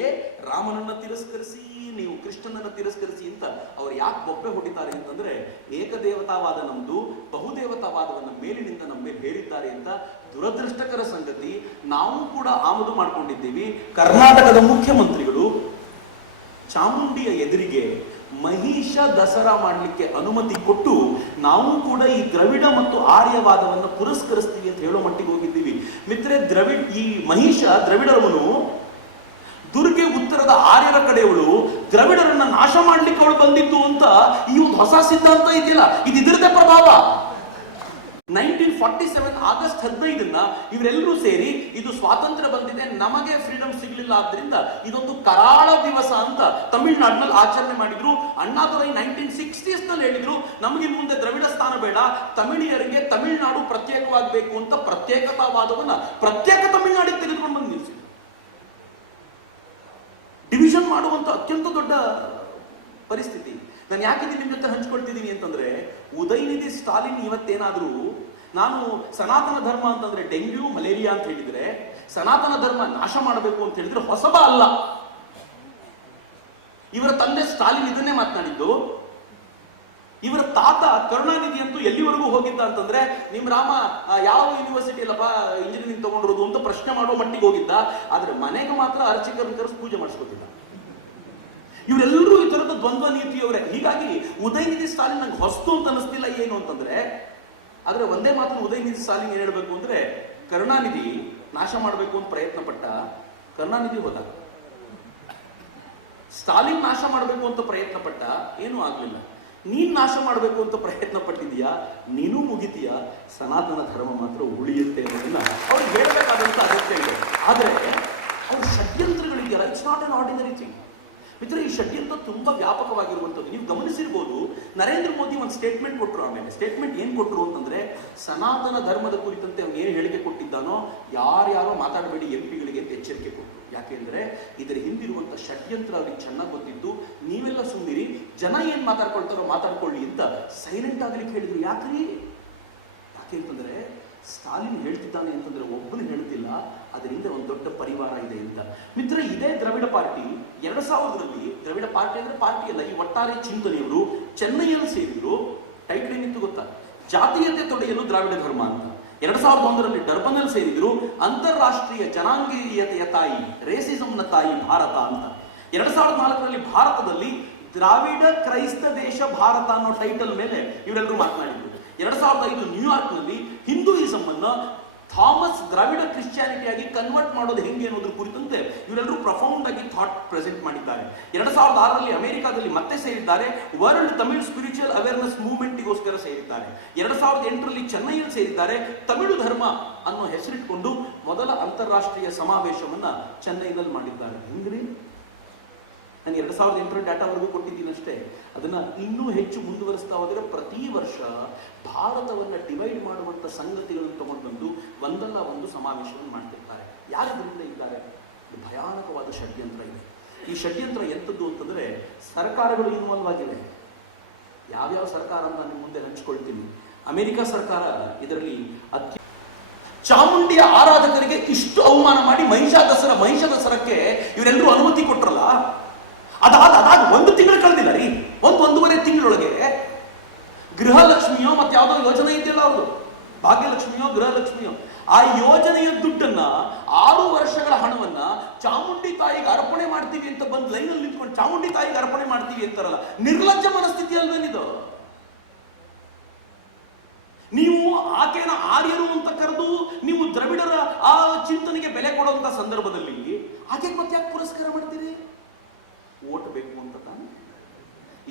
ರಾಮನನ್ನ ತಿರಸ್ಕರಿಸಿ, ನೀವು ಕೃಷ್ಣನನ್ನ ತಿರಸ್ಕರಿಸಿ ಅಂತ ಅವ್ರು ಯಾಕೆ ಬೊಬ್ಬೆ ಹೊಡಿತಾರೆ ಅಂತಂದ್ರೆ, ಏಕದೇವತಾವಾದ ನಮ್ದು, ಬಹುದೇವತಾವಾದವನ್ನ ಮೇಲಿನಿಂದ ನಮ್ಮ ಮೇಲೆ ಹೇರಿದ್ದಾರೆ ಅಂತ ದುರದೃಷ್ಟಕರ ಸಂಗತಿ. ನಾವು ಕೂಡ ಆಮದು ಮಾಡ್ಕೊಂಡಿದ್ದೀವಿ. ಕರ್ನಾಟಕದ ಮುಖ್ಯಮಂತ್ರಿಗಳು ಚಾಮುಂಡಿಯ ಎದುರಿಗೆ ಮಹಿಷ ದಸರಾ ಮಾಡಲಿಕ್ಕೆ ಅನುಮತಿ ಕೊಟ್ಟು ನಾವು ಕೂಡ ಈ ದ್ರವಿಡ ಮತ್ತು ಆರ್ಯವಾದವನ್ನು ಪುರಸ್ಕರಿಸ್ತೀವಿ ಅಂತ ಹೇಳೋ ಮಟ್ಟಿಗೆ ಹೋಗಿದ್ದೀವಿ. ಮಿತ್ರೆ ದ್ರವಿಡ್, ಈ ಮಹಿಷ ದ್ರವಿಡರವನು ದುರ್ಗೆ ಉತ್ತರದ ಆರ್ಯರ ಕಡೆಯವಳು ದ್ರವಿಡರನ್ನ ನಾಶ ಮಾಡ್ಲಿಕ್ಕೆ ಅವಳು ಬಂದಿತ್ತು ಅಂತ ಈ ಒಂದು ಹೊಸ ಸಿದ್ಧಾಂತ ಇದೆಯಲ್ಲ? ಇದು ಇದರದೇ ಪ್ರಭಾವ. ನೈನ್ಟೀನ್ ಫಾರ್ಟಿ ಸೆವೆನ್ ಆಗಸ್ಟ್ ಹದಿನೈದನ್ನ ಇವರೆಲ್ಲರೂ ಸೇರಿ ಇದು ಸ್ವಾತಂತ್ರ್ಯ ಬಂದಿದೆ, ನಮಗೆ ಫ್ರೀಡಮ್ ಸಿಗ್ಲಿಲ್ಲ ಆದ್ರಿಂದ ಇದೊಂದು ಕರಾಳ ದಿವಸ ಅಂತ ತಮಿಳ್ನಾಡಿನಲ್ಲಿ ಆಚರಣೆ ಮಾಡಿದ್ರು. ಅಣ್ಣಾದುರೈ ನೈನ್ಟೀನ್ ಸಿಕ್ಸ್ಟೀಸ್ನಲ್ಲಿ ಹೇಳಿದ್ರು, ನಮಗೆ ಮುಂದೆ ದ್ರವಿಡ ಸ್ಥಾನ ಬೇಡ, ತಮಿಳಿಯರಿಗೆ ತಮಿಳುನಾಡು ಪ್ರತ್ಯೇಕವಾಗಬೇಕು ಅಂತ ಪ್ರತ್ಯೇಕತಾವಾದವನ್ನ ಪ್ರತ್ಯೇಕ ತಮಿಳುನಾಡಿಗೆ ತೆಗೆದುಕೊಂಡು ಬಂದು ಡಿವಿಷನ್ ಮಾಡುವಂತ ಅತ್ಯಂತ ದೊಡ್ಡ ಪರಿಸ್ಥಿತಿ. ನಾನು ಯಾಕೆ ನಿಮ್ಮ ಜೊತೆ ಹಂಚ್ಕೊಳ್ತಿದ್ದೀನಿ ಅಂತಂದ್ರೆ, ಉದಯನಿಧಿ ಸ್ಟಾಲಿನ್ ಇವತ್ತೇನಾದರೂ, ನಾನು ಸನಾತನ ಧರ್ಮ ಅಂತಂದ್ರೆ ಡೆಂಗ್ಯೂ, ಮಲೇರಿಯಾ ಅಂತ ಹೇಳಿದ್ರೆ, ಸನಾತನ ಧರ್ಮ ನಾಶ ಮಾಡಬೇಕು ಅಂತ ಹೇಳಿದ್ರೆ ಹೊಸಬ ಅಲ್ಲ. ಇವರ ತಂದೆ ಸ್ಟಾಲಿನ್ ಇದನ್ನೇ ಮಾತನಾಡಿದ್ದು. ಇವರ ತಾತ ಕರುಣಾನಿಧಿ ಅಂತೂ ಎಲ್ಲಿವರೆಗೂ ಹೋಗಿದ್ದ ಅಂತಂದ್ರೆ, ನಿಮ್ ರಾಮ ಯಾವ ಯೂನಿವರ್ಸಿಟಿ ಅಲ್ಲಪ್ಪ ಇಂಜಿನಿಯರಿಂಗ್ ತಗೊಂಡಿರೋದು ಅಂತ ಪ್ರಶ್ನೆ ಮಾಡುವ ಮಟ್ಟಿಗೆ ಹೋಗಿದ್ದ. ಆದ್ರೆ ಮನೆಗೆ ಮಾತ್ರ ಅರ್ಚಕರು ಕರೆಸಿ ಪೂಜೆ ಮಾಡಿಸ್ಕೊತಿದ್ದ. ಇವರೆಲ್ಲರೂ ಈ ತರದ ದ್ವಂದ್ವ ನೀತಿಯವರೇ. ಹೀಗಾಗಿ ಉದಯನಿಧಿ ಸ್ಟಾಲಿನ್ ನಂಗೆ ಹೊಸ್ತು ಅಂತ ಅನಿಸ್ತಿಲ್ಲ ಏನು ಅಂತಂದ್ರೆ, ಆದ್ರೆ ಒಂದೇ ಮಾತನ್ನು ಉದಯನಿಧಿ ಸ್ಟಾಲಿನ್ ಏನ್ ಹೇಳ್ಬೇಕು ಅಂದ್ರೆ, ಕರುಣಾನಿಧಿ ನಾಶ ಮಾಡಬೇಕು ಅಂತ ಪ್ರಯತ್ನ ಪಟ್ಟ ಕರುಣಾನಿಧಿ ಹೋದ. ಸ್ಟಾಲಿನ್ ನಾಶ ಮಾಡಬೇಕು ಅಂತ ಪ್ರಯತ್ನ ಪಟ್ಟ ಏನೂ ಆಗ್ಲಿಲ್ಲ. ನೀನ್ ನಾಶ ಮಾಡಬೇಕು ಅಂತ ಪ್ರಯತ್ನ ಪಟ್ಟಿದೀಯಾ ನೀನು ಮುಗಿತೀಯ? ಸನಾತನ ಧರ್ಮ ಮಾತ್ರ ಉಳಿಯುತ್ತೆ ಅನ್ನೋದನ್ನ ಅವ್ರಿಗೆ ಹೇಳಬೇಕಾದಂತ ಅಗತ್ಯ ಇದೆ. ಆದ್ರೆ, ಅವ್ರ ಷಡ್ಯಂತ್ರಗಳಿದೆಯಲ್ಲ it's not an ordinary thing ಮಿತ್ರ, ಈ ಷಡ್ಯಂತ್ರ ತುಂಬಾ ವ್ಯಾಪಕವಾಗಿರುವಂಥದ್ದು. ನೀವು ಗಮನಿಸಿರ್ಬೋದು, ನರೇಂದ್ರ ಮೋದಿ ಒಂದು ಸ್ಟೇಟ್ಮೆಂಟ್ ಕೊಟ್ಟರು ಆಮೇಲೆ. ಸ್ಟೇಟ್ಮೆಂಟ್ ಏನ್ ಕೊಟ್ಟರು ಅಂತಂದ್ರೆ, ಸನಾತನ ಧರ್ಮದ ಕುರಿತಂತೆ ಅವ್ನು ಏನು ಹೇಳಿಕೆ ಕೊಟ್ಟಿದ್ದಾನೋ, ಯಾರ್ಯಾರೋ ಮಾತಾಡಬೇಡಿ ಎಂ ಪಿಗಳಿಗೆ ಅಂತ ಎಚ್ಚರಿಕೆ ಕೊಟ್ಟರು ಯಾಕೆಂದ್ರೆ ಇದರ ಹಿಂದಿರುವಂತ ಷಡ್ಯಂತ್ರ ಅವ್ರಿಗೆ ಚೆನ್ನಾಗಿ ಗೊತ್ತಿದ್ದು ನೀವೆಲ್ಲ ಸುಮ್ಮನಿರಿ ಜನ ಏನ್ ಮಾತಾಡ್ಕೊಳ್ತಾರೋ ಮಾತಾಡ್ಕೊಳ್ಳಿ ಅಂತ ಸೈಲೆಂಟ್ ಆಗಲಿಕ್ಕೆ ಹೇಳಿದ್ರು. ಯಾಕ್ರಿ? ಯಾಕೆ ಅಂತಂದ್ರೆ ಸ್ಟಾಲಿನ್ ಹೇಳ್ತಿದ್ದಾನೆ ಅಂತಂದ್ರೆ ಒಬ್ಬನು ಹೇಳ್ತಿಲ್ಲ ಅದರಿಂದ ಒಂದು ದೊಡ್ಡ ಪರಿವಾರ ಇದೆ ಅಂತ. ಮಿತ್ರ, ಇದೇ ದ್ರವಿಡ ಪಾರ್ಟಿ, ಎರಡು ಸಾವಿರದಲ್ಲಿ ದ್ರವಿಡ ಪಾರ್ಟಿ ಅಂದ್ರೆ ಪಾರ್ಟಿ ಅಲ್ಲ, ಈ ಒಟ್ಟಾರೆ ಚಿಂತನೆಯವರು, ಚೆನ್ನೈಯಲ್ಲಿ ಸೇರಿದ್ರು ಟೈಟ್ಲ್ ಏನಿತ್ತು ಗೊತ್ತಾ? ಜಾತೀಯತೆ ತೊಡೆಯಲು ದ್ರಾವಿಡ ಧರ್ಮ ಅಂತ. ಎರಡ್ ಸಾವಿರದ ಒಂದರಲ್ಲಿ ಡರ್ಬನಲ್ಲಿ ಸೇರಿದ್ರು, ಅಂತಾರಾಷ್ಟ್ರೀಯ ಜನಾಂಗೀಯತೆಯ ತಾಯಿ ರೇಸಿಸಂನ ತಾಯಿ ಭಾರತ ಅಂತ. ಎರಡ್ ಸಾವಿರದ ನಾಲ್ಕರಲ್ಲಿ ಭಾರತದಲ್ಲಿ ದ್ರಾವಿಡ ಕ್ರೈಸ್ತ ದೇಶ ಭಾರತ ಅನ್ನೋ ಟೈಟಲ್ ಮೇಲೆ ಇವರೆಲ್ಲರೂ ಮಾತನಾಡಿದ್ರು. ಎರಡ್ ಸಾವಿರದ ಐದು ನ್ಯೂಯಾರ್ಕ್ನಲ್ಲಿ ಹಿಂದೂಯಿಸಮ್ ಅನ್ನ ಥಾಮಸ್ ದ್ರಾವಿಡ ಕ್ರಿಶ್ಚಿಯಾನಿಟಿಯಾಗಿ ಕನ್ವರ್ಟ್ ಮಾಡೋದು ಹೆಂಗೆ ಅನ್ನೋದ್ರ ಕುರಿತಂತೆ ಇವರೆಲ್ಲರೂ ಪ್ರಫೌಂಡ್ ಆಗಿ ಥಾಟ್ ಪ್ರೆಸೆಂಟ್ ಮಾಡಿದ್ದಾರೆ. ಎರಡು ಸಾವಿರದ ಆರರಲ್ಲಿ ಅಮೆರಿಕಾದಲ್ಲಿ ಮತ್ತೆ ಸೇರಿದ್ದಾರೆ. ವರ್ಲ್ಡ್ ತಮಿಳ್ ಸ್ಪಿರಿಚುವಲ್ ಅವೇರ್ನೆಸ್ ಮೂವ್ಮೆಂಟ್ಗೋಸ್ಕರ ಸೇರಿದ್ದಾರೆ. ಎರಡು ಸಾವಿರದ ಎಂಟರಲ್ಲಿ ಚೆನ್ನೈಯಲ್ಲಿ ಸೇರಿದ್ದಾರೆ. ತಮಿಳು ಧರ್ಮ ಅನ್ನೋ ಹೆಸರಿಟ್ಕೊಂಡು ಮೊದಲ ಅಂತಾರಾಷ್ಟ್ರೀಯ ಸಮಾವೇಶವನ್ನ ಚೆನ್ನೈನಲ್ಲಿ ಮಾಡಿದ್ದಾರೆ. ಹೆಂಗ್ರಿ? ನಾನು ಎರಡು ಸಾವಿರದ ಎಂಟರ ಡಾಟಾವರೆಗೂ ಕೊಟ್ಟಿದ್ದೀನಿ ಅಷ್ಟೇ. ಅದನ್ನ ಇನ್ನೂ ಹೆಚ್ಚು ಮುಂದುವರಿಸ್ತಾ ಹೋದರೆ ಪ್ರತಿ ವರ್ಷ ಭಾರತವನ್ನ ಡಿವೈಡ್ ಮಾಡುವಂಥ ಸಂಗತಿಗಳನ್ನು ತಗೊಂಡು ಒಂದಲ್ಲ ಒಂದು ಸಮಾವೇಶವನ್ನು ಮಾಡ್ತಿರ್ತಾರೆ. ಯಾರು ಇದರಿಂದ ಇದ್ದಾರೆ? ಇದು ಭಯಾನಕವಾದ ಷಡ್ಯಂತ್ರ ಇದೆ. ಈ ಷಡ್ಯಂತ್ರ ಎಂಥದ್ದು ಅಂತಂದ್ರೆ ಸರ್ಕಾರಗಳು ಇನ್ವಾಲ್ವ್ ಆಗಿವೆ. ಯಾವ್ಯಾವ ಸರ್ಕಾರ ಅಂತ ನಾನು ಮುಂದೆ ಹಂಚ್ಕೊಳ್ತೀನಿ. ಅಮೆರಿಕ ಸರ್ಕಾರ ಇದರಲ್ಲಿ ಅತ್ಯ ಚಾಮುಂಡಿಯ ಆರಾಧಕರಿಗೆ ಇಷ್ಟು ಅವಮಾನ ಮಾಡಿ ಮಹಿಷಾ ದಸರಾ, ಮಹಿಷಾ ದಸರಕ್ಕೆ ಇವರೆಲ್ಲರೂ ಅನುಮತಿ ಕೊಟ್ರಲ್ಲ? ಅದಾದ ಅದಾದ ಒಂದು ತಿಂಗಳು ಕಳೆದಿಲ್ಲ ರೀ. ಒಂದು ಒಂದೂವರೆ ತಿಂಗಳೊಳಗೆ ಗೃಹಲಕ್ಷ್ಮಿಯೋ ಮತ್ತೆ ಯಾವುದೋ ಯೋಜನೆ ಇದೆಯಲ್ಲ ಅವರು ಭಾಗ್ಯಲಕ್ಷ್ಮಿಯೋ ಗೃಹಲಕ್ಷ್ಮಿಯೋ. ಆ ಯೋಜನೆಯ ದುಡ್ಡನ್ನ ಆರು ವರ್ಷಗಳ ಹಣವನ್ನ ಚಾಮುಂಡಿ ತಾಯಿಗೆ ಅರ್ಪಣೆ ಮಾಡ್ತೀವಿ ಅಂತ ಬಂದು ಲೈನಲ್ಲಿ ನಿಂತ್ಕೊಂಡು ಚಾಮುಂಡಿ ತಾಯಿಗೆ ಅರ್ಪಣೆ ಮಾಡ್ತೀವಿ ಅಂತಾರಲ್ಲ. ನಿರ್ಲಜ್ಜ ಮನಸ್ಥಿತಿ ಅಲ್ವೇನಿದು? ನೀವು ಆಕೆನ ಆರ್ಯರು ಅಂತ ಕರೆದು ನೀವು ದ್ರವಿಡರ ಆ ಚಿಂತನೆಗೆ ಬೆಲೆ ಕೊಡುವಂತ ಸಂದರ್ಭದಲ್ಲಿ ಆಕೆ ಮತ್ತೆ ಯಾಕೆ ಪುರಸ್ಕಾರ ಮಾಡ್ತೀರಿ? ಓಟ್ ಬೇಕು ಅಂತ ತಾನೆ?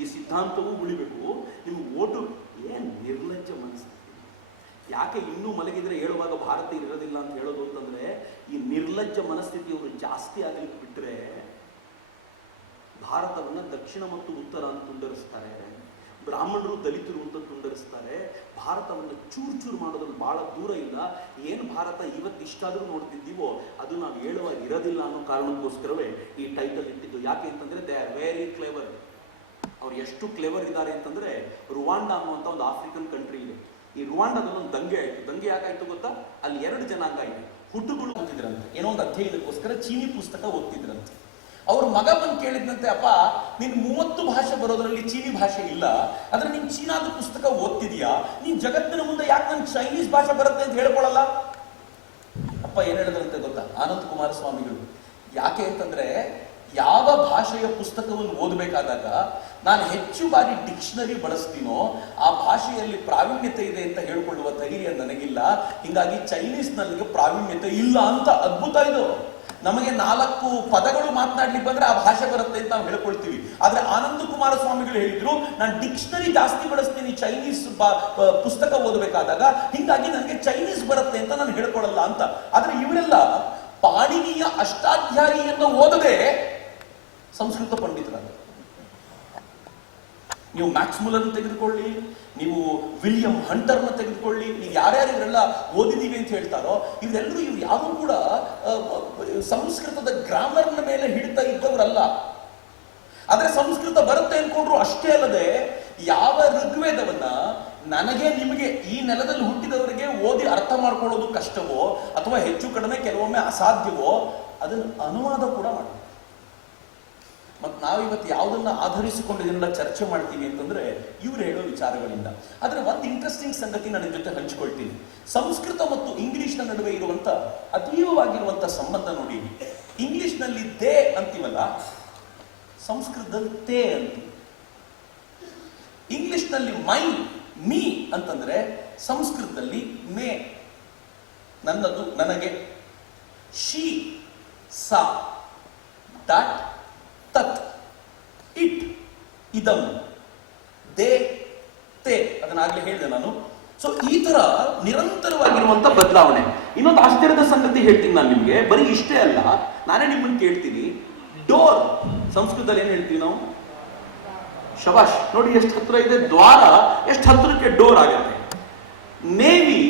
ಈ ಸಿದ್ಧಾಂತವೂ ಉಳಿಬೇಕು. ನಿಮ್ಗೆ ಓಟು ಏನ್ ನಿರ್ಲಜ್ಜ ಮನಸ್ಸು? ಯಾಕೆ ಇನ್ನೂ ಮಲಗಿದ್ರೆ ಹೇಳುವಾಗ ಭಾರತ ಇರೋದಿಲ್ಲ ಅಂತ ಹೇಳೋದು ಅಂತಂದ್ರೆ, ಈ ನಿರ್ಲಜ್ಜ ಮನಸ್ಥಿತಿಯವರು ಜಾಸ್ತಿ ಆಗಲಿಕ್ಕೆ ಬಿಟ್ರೆ ಭಾರತವನ್ನು ದಕ್ಷಿಣ ಮತ್ತು ಉತ್ತರ ಅಂತ ತುಂಡರಿಸ್ತಾರೆ ಬ್ರಾಹ್ಮಣರು ದಲಿತರು ಅಂತ ತುಂಡರಿಸ್ತಾರೆ. ಭಾರತವನ್ನು ಚೂರು ಚೂರು ಮಾಡೋದ್ರಲ್ಲಿ ಬಹಳ ದೂರ ಇಲ್ಲ. ಏನು ಭಾರತ ಇವತ್ತು ಇಷ್ಟಾದರೂ ನೋಡ್ತಿದ್ದೀವೋ, ಅದು ನಾವು ಹೇಳುವಾಗ ಇರೋದಿಲ್ಲ ಅನ್ನೋ ಕಾರಣಕ್ಕೋಸ್ಕರವೇ ಈ ಟೈಟಲ್ ಇಟ್ಟಿದ್ದು. ಯಾಕೆ ಅಂತಂದ್ರೆ ದೇ ಆರ್ ವೆರಿ ಕ್ಲೇವರ್ ಅವ್ರು ಎಷ್ಟು ಕ್ಲೇವರ್ ಇದ್ದಾರೆ ಅಂತಂದ್ರೆ ರುವಾಂಡ ಅನ್ನುವಂಥ ಒಂದು ಆಫ್ರಿಕನ್ ಕಂಟ್ರಿ ಇದೆ. ಈ ರುವಾಂಡದಲ್ಲಿ ಒಂದು ದಂಗೆ ಆಯಿತು. ದಂಗೆ ಯಾಕಾಯಿತು ಗೊತ್ತಾ? ಅಲ್ಲಿ ಎರಡು ಜನಾಂಗ ಇದೆ. ಹುಟ್ಟುಗಳು ಓದ್ತಿದ್ರಂತೆ. ಏನೋ ಒಂದು ಅಧ್ಯಯನಕ್ಕೋಸ್ಕರ ಚೀನಿ ಪುಸ್ತಕ ಓದ್ತಿದ್ರಂತೆ. ಅವ್ರ ಮಗ ಬಂದು ಕೇಳಿದ್ನಂತೆ, ಅಪ್ಪ, ನಿನ್ ಮೂವತ್ತು ಭಾಷೆ ಬರೋದ್ರಲ್ಲಿ ಚೀನಿ ಭಾಷೆ ಇಲ್ಲ. ಆದ್ರೆ ನೀನ್ ಚೀನಾದ ಪುಸ್ತಕ ಓದ್ತಿದ್ಯಾ? ನೀನ್ ಜಗತ್ತಿನ ಮುಂದೆ ಯಾಕೆ ನನ್ ಚೈನೀಸ್ ಭಾಷೆ ಬರುತ್ತೆ ಅಂತ ಹೇಳ್ಕೊಳಲ್ಲ? ಅಪ್ಪ ಏನ್ ಹೇಳಿದ್ರಂತೆ ಗೊತ್ತಾ? ಆನಂದ್ ಕುಮಾರಸ್ವಾಮಿಗಳು. ಯಾಕೆ ಅಂತಂದ್ರೆ, ಯಾವ ಭಾಷೆಯ ಪುಸ್ತಕವನ್ನು ಓದಬೇಕಾದಾಗ ನಾನು ಹೆಚ್ಚು ಬಾರಿ ಡಿಕ್ಷನರಿ ಬಳಸ್ತೀನೋ, ಆ ಭಾಷೆಯಲ್ಲಿ ಪ್ರಾವೀಣ್ಯತೆ ಇದೆ ಅಂತ ಹೇಳ್ಕೊಳ್ಳುವ ಧೈರ್ಯ ನನಗಿಲ್ಲ. ಹಿಂಗಾಗಿ ಚೈನೀಸ್ ನನಗೆ ಪ್ರಾವೀಣ್ಯತೆ ಇಲ್ಲ ಅಂತ ಅದ್ಭುತ ಇದು. ನಮಗೆ ನಾಲ್ಕು ಪದಗಳು ಮಾತನಾಡ್ಲಿಕ್ಕೆ ಬಂದ್ರೆ ಆ ಭಾಷೆ ಬರುತ್ತೆ ಅಂತ ನಾವು ಹೇಳ್ಕೊಳ್ತೀವಿ. ಆದ್ರೆ ಆನಂದ ಕುಮಾರಸ್ವಾಮಿಗಳು ಹೇಳಿದ್ರು, ನಾನು ಡಿಕ್ಷನರಿ ಜಾಸ್ತಿ ಬಳಸ್ತೀನಿ, ಚೈನೀಸ್ ಪುಸ್ತಕ ಓದಬೇಕಾದಾಗ, ಹಿಂಗಾಗಿ ನನಗೆ ಚೈನೀಸ್ ಬರುತ್ತೆ ಅಂತ ನಾನು ಹೇಳ್ಕೊಳಲ್ಲ ಅಂತ. ಆದ್ರೆ ಇವರೆಲ್ಲ ಪಾಣಿನಿಯ ಅಷ್ಟಾಧ್ಯಾಯಿಯನ್ನು ಓದದೆ ಸಂಸ್ಕೃತ ಪಂಡಿತರಾದ ನೀವು ಮ್ಯಾಕ್ಸ್ ಮುಲರ್ ತೆಗೆದುಕೊಳ್ಳಿ, ನೀವು ವಿಲಿಯಂ ಹಂಟರ್ನ ತೆಗೆದುಕೊಳ್ಳಿ, ನೀವು ಯಾರ್ಯಾರು ಇವರೆಲ್ಲ ಓದಿದ್ದೀವಿ ಅಂತ ಹೇಳ್ತಾರೋ, ಇವರೆಲ್ಲರೂ ಇವ್ರು ಯಾರು ಕೂಡ ಸಂಸ್ಕೃತದ ಗ್ರಾಮರ್ನ ಮೇಲೆ ಹಿಡಿತಾ ಇದ್ದವರಲ್ಲ. ಆದರೆ ಸಂಸ್ಕೃತ ಬರುತ್ತೆ ಅನ್ಕೊಂಡ್ರು ಅಷ್ಟೇ ಅಲ್ಲದೆ, ಯಾವ ಋಗ್ವೇದವನ್ನ ನನಗೆ ನಿಮಗೆ ಈ ನೆಲದಲ್ಲಿ ಹುಟ್ಟಿದವರಿಗೆ ಓದಿ ಅರ್ಥ ಮಾಡ್ಕೊಳ್ಳೋದು ಕಷ್ಟವೋ, ಅಥವಾ ಹೆಚ್ಚು ಕಡಿಮೆ ಕೆಲವೊಮ್ಮೆ ಅಸಾಧ್ಯವೋ, ಅದನ್ನು ಅನುವಾದ ಕೂಡ ಮಾಡ್ತಾರೆ. ಮತ್ತು ನಾವಿವತ್ತು ಯಾವುದನ್ನ ಆಧರಿಸಿಕೊಂಡು ಇದನ್ನೆಲ್ಲ ಚರ್ಚೆ ಮಾಡ್ತೀವಿ ಅಂತಂದ್ರೆ ಇವ್ರು ಹೇಳೋ ವಿಚಾರಗಳಿಂದ. ಆದರೆ ಒಂದು ಇಂಟ್ರೆಸ್ಟಿಂಗ್ ಸಂಗತಿ ನನ್ನ ಜೊತೆ ಹಂಚಿಕೊಳ್ತೀನಿ. ಸಂಸ್ಕೃತ ಮತ್ತು ಇಂಗ್ಲಿಷ್ನ ನಡುವೆ ಇರುವಂಥ ಅತೀವವಾಗಿರುವಂಥ ಸಂಬಂಧ ನೋಡಿ. ಇಂಗ್ಲಿಷ್ನಲ್ಲಿ ದೇ ಅಂತೀವಲ್ಲ? ಸಂಸ್ಕೃತದಲ್ಲಿ ತೇ ಅಂತ ಇಂಗ್ಲಿಷ್ನಲ್ಲಿ ಮೈ, ಮೀ ಅಂತಂದ್ರೆ ಸಂಸ್ಕೃತದಲ್ಲಿ ಮೇ. ನನ್ನದು, ನನಗೆ. ಶಿ, ಸಾ. ದಟ್ ತತ್ ಇಟ್ ಇದಂ. ದೇ, ತೇ ಅದನ್ನಾಗಲೇ ಹೇಳಿದೆ ನಾನು. ಸೊ ಈ ತರ ನಿರಂತರವಾಗಿರುವಂತ ಬದಲಾವಣೆ. ಇನ್ನೊಂದು ಆಶ್ಚರ್ಯದ ಸಂಗತಿ ಹೇಳ್ತೀನಿ ನಾನು ನಿಮ್ಗೆ. ಬರೀ ಇಷ್ಟೇ ಅಲ್ಲ, ನಾನೇ ನಿಮ್ಮನ್ನು ಕೇಳ್ತೀನಿ. ಡೋರ್, ಸಂಸ್ಕೃತದಲ್ಲಿ ಏನ್ ಹೇಳ್ತೀವಿ ನಾವು? ಶಬಾಷ್. ನೋಡಿ ಎಷ್ಟು ಹತ್ರ ಇದೆ, ದ್ವಾರ, ಎಷ್ಟು ಹತ್ರಕ್ಕೆ ಡೋರ್ ಆಗುತ್ತೆ. ನೇವಿ,